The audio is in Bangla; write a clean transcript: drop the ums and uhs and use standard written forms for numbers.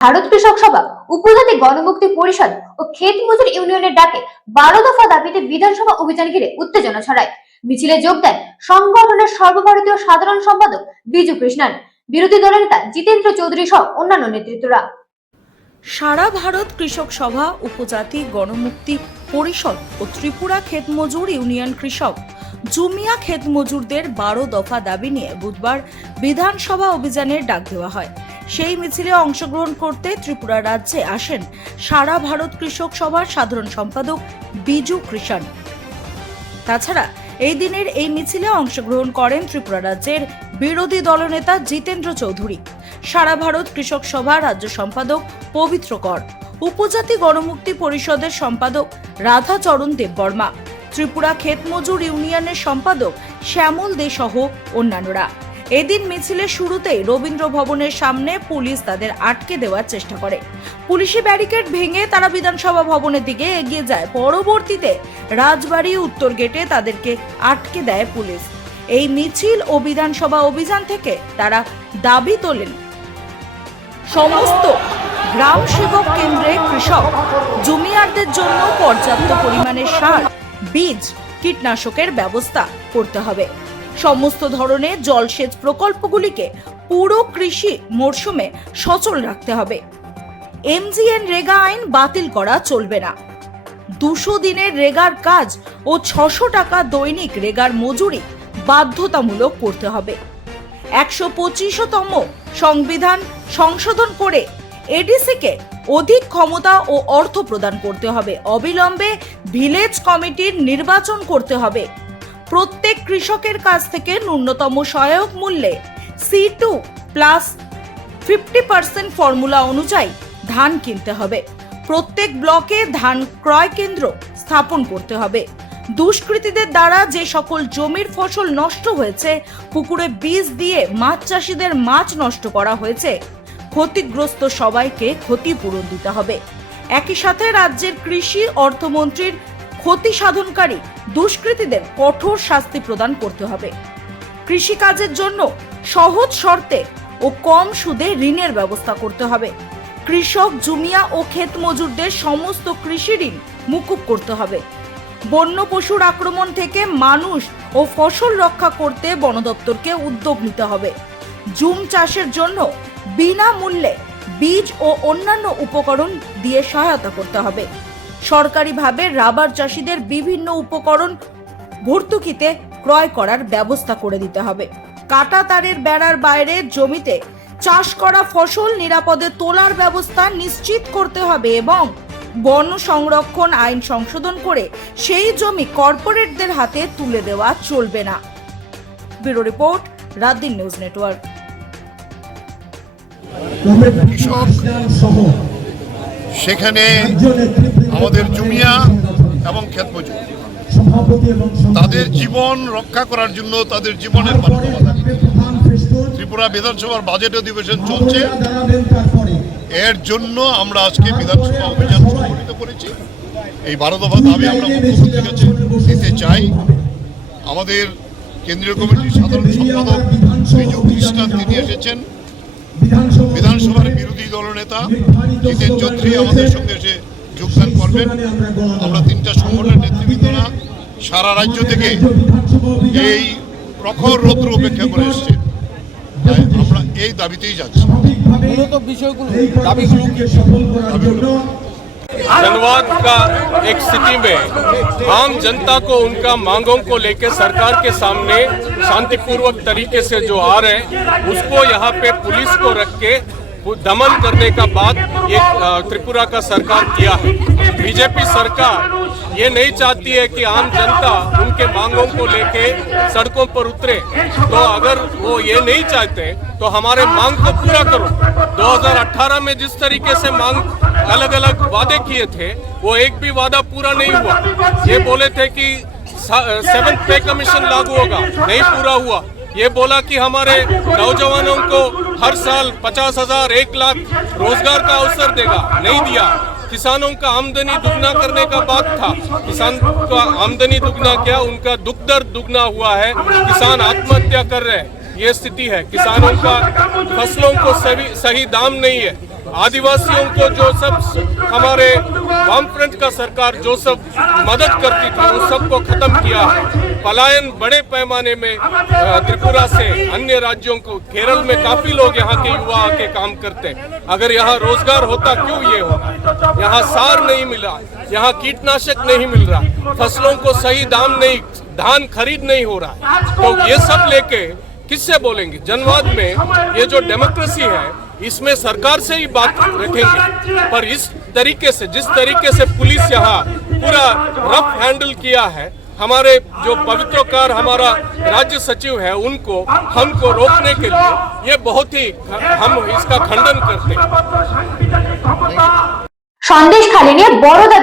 ভারত কৃষক সভা, উপজাতি গণমুক্তি পরিষদ ও ক্ষেত মজুর ইউনিয়নের ডাকে 12 দফা দাবিতে বিধানসভা অভিযান ঘিরে উত্তেজনা ছড়ায়। মিছিলে যোগ দেন সংগঠনের সর্বভারতীয় সাধারণ সম্পাদক বিজু কৃষ্ণন, বিরোধী দলের নেতা জিতেন্দ্র চৌধুরী সহ অন্যান্য নেতৃত্বরা। সারা ভারত কৃষক সভা, উপজাতি গণমুক্তি পরিষদ ও ত্রিপুরা ক্ষেত মজুর ইউনিয়ন কৃষক জুমিয়া ক্ষেত মজুরদের 12 দফা দাবি নিয়ে বুধবার বিধানসভা অভিযানের ডাক দেওয়া হয়। সেই মিছিলে অংশগ্রহণ করতে ত্রিপুরা রাজ্যে আসেন সারা ভারত কৃষক সভার সাধারণ সম্পাদক বিজু কৃষ্ণন। তাছাড়া এই দিনের এই মিছিলে অংশগ্রহণ করেন ত্রিপুরা রাজ্যের বিরোধী দলনেতা জিতেন্দ্র চৌধুরী, সারা ভারত কৃষক সভা রাজ্য সম্পাদক পবিত্র কর, উপজাতি গণমুক্তি পরিষদের সম্পাদক রাধাচরণ দেববর্মা, ত্রিপুরা ক্ষেত মজুর ইউনিয়নের সম্পাদক শ্যামল দে সহ অন্যান্যরা। এদিন মিছিলের শুরুতেই রবীন্দ্র ভবনের সামনে পুলিশ তাদের আটকে দেওয়ার চেষ্টা করে। পুলিশি ব্যারিকেড ভেঙে তারা বিধানসভা ভবনের দিকে এগিয়ে যায়। পরবর্তীতে রাজবাড়ী উত্তর গেটে তাদেরকে আটকে দেয় পুলিশ। এই মিছিল ও বিধানসভা অভিযান থেকে তারা দাবি তোলেন সমস্ত গ্রাম সেবক কেন্দ্রে কৃষক জমিদারদের জন্য পর্যাপ্ত পরিমাণে সার, বীজ, কীটনাশকের ব্যবস্থা করতে হবে। সমস্ত ধরনের জলসেচ প্রকল্পগুলিকে পুরো কৃষি মরশুমে সচল রাখতে হবে। এমজিএন রেগা আইন বাতিল করা চলবে না। 200 দিনের রেগার কাজ ও 600 টাকা দৈনিক রেগার মজুরি বাধ্যতামূলক করতে হবে। 125তম সংবিধান সংশোধন করে এডিসিকে অধিক ক্ষমতা ও অর্থ প্রদান করতে হবে। অবিলম্বে ভিলেজ কমিটির নির্বাচন করতে হবে। প্রত্যেক কৃষকের কাছ থেকে ন্যূনতম সহায়ক মূল্যে C2 প্লাস 50% ফর্মুলা অনুযায়ী ধান কিনতে হবে। প্রত্যেক ব্লকে ধান ক্রয় কেন্দ্র স্থাপন করতে হবে। দুষ্কৃতীদের দ্বারা যে সকল জমির ফসল নষ্ট হয়েছে, পুকুরে বীজ দিয়ে মাছ চাষিদের মাছ নষ্ট করা হয়েছে, ক্ষতিগ্রস্ত সবাইকে ক্ষতিপূরণ দিতে হবে। একই সাথে রাজ্যের কৃষি অর্থমন্ত্রীর ক্ষতি সাধনকারী দুষ্কৃতীদের কঠোর শাস্তি প্রদান করতে হবে। কৃষিকাজের জন্য সহজ শর্তে ও কম সুদে ঋণের ব্যবস্থা করতে হবে। কৃষক, জুমিয়া ও ক্ষেত মজুরদের সমস্ত কৃষি ঋণ মুকুব করতে হবে। বন্য পশুর আক্রমণ থেকে মানুষ ও ফসল রক্ষা করতে বন দপ্তরকে উদ্যোগ নিতে হবে। জুম চাষের জন্য বিনামূল্যে বীজ ও অন্যান্য উপকরণ দিয়ে সহায়তা করতে হবে। সরকারিভাবে রাবার চাষিদের বিভিন্ন উপকরণ ভর্তুকিতে ক্রয় করার ব্যবস্থা করে দিতে হবে। কাটা তারের বেড়ার বাইরে জমিতে চাষ করা ফসল নিরাপদে তোলার ব্যবস্থা নিশ্চিত করতে হবে এবং বন সংরক্ষণ আইন সংশোধন করে সেই জমি কর্পোরেটদের হাতে তুলে দেওয়া চলবে না। Bureau report, রাতদিন news network. সেখানে আমাদের জুমিয়া এবং ক্ষেত মজুর তাদের জীবন রক্ষা করার জন্য তাদের জীবনের ত্রিপুরা বিধানসভার বাজেট অধিবেশন চলছে। এর জন্য আমরা আজকে বিধানসভা অভিযান সংগঠিত করেছি। এই 12 দফা দাবি আমরা মুখ্যমন্ত্রীর কাছে দিতে চাই। আমাদের কেন্দ্রীয় কমিটির সাধারণ সম্পাদক বিজু কৃষ্ণন তিনি এসেছেন। বিধানসভার বিরোধী দলনেতা জিতেন চৌধুরী আমাদের সঙ্গে এসে যোগদান করবেন। আমরা 3টা সংগঠনের নেতৃবৃন্দরা সারা রাজ্য থেকে এই প্রখর রৌদ্র উপেক্ষা করে এসছে। তাই আমরা এই দাবিতেই যাচ্ছি। जनवाद का एक स्थिति में आम जनता को उनका मांगों को लेकर सरकार के सामने शांतिपूर्वक तरीके से जो आ रहे हैं उसको यहाँ पे पुलिस को रख के दमन करने का बात ये त्रिपुरा का सरकार किया है। बीजेपी सरकार ये नहीं चाहती है कि आम जनता उनके मांगों को लेके सड़कों पर उतरे। तो अगर वो ये नहीं चाहते तो हमारे मांग को पूरा करो। 2018 में जिस तरीके से मांग अलग अलग वादे किए थे वो एक भी वादा पूरा नहीं हुआ। ये बोले थे कि 7th पे कमीशन लागू होगा, नहीं पूरा हुआ। ये बोला कि हमारे नौजवानों को हर साल 50,000 1 लाख रोजगार का अवसर देगा, नहीं दिया। किसानों का आमदनी दुगना करने का बात था, किसान का आमदनी दुगना क्या, उनका दुख दर्द दुगना हुआ है। किसान आत्महत्या कर रहे हैं, ये स्थिति है। किसानों का फसलों को सही दाम नहीं है, आदिवासियों को जो सब हमारे वामफ्रंट का सरकार जो सब मदद करती थी उन सबको खत्म किया है। पलायन बड़े पैमाने में त्रिपुरा से अन्य राज्यों को, केरल में काफी लोग यहाँ के युवा आके काम करते। अगर यहाँ रोजगार होता क्यों ये होगा? यहाँ सार नहीं मिला, यहाँ कीटनाशक नहीं मिल रहा, फसलों को सही दाम नहीं, धान खरीद नहीं हो रहा है। तो ये सब लेके किससे बोलेंगे? जनवाद में ये जो डेमोक्रेसी है इसमें सरकार से ही बात रखेंगे, पर इस तरीके से, जिस तरीके से पुलिस यहाँ पूरा रफ हैंडल किया है, हमारे जो पवित्रकार हमारा राज्य सचिव है उनको, हमको रोकने के लिए ये बहुत ही, हम इसका खंडन करते हैं। সন্দেশখালী নিয়ে বড়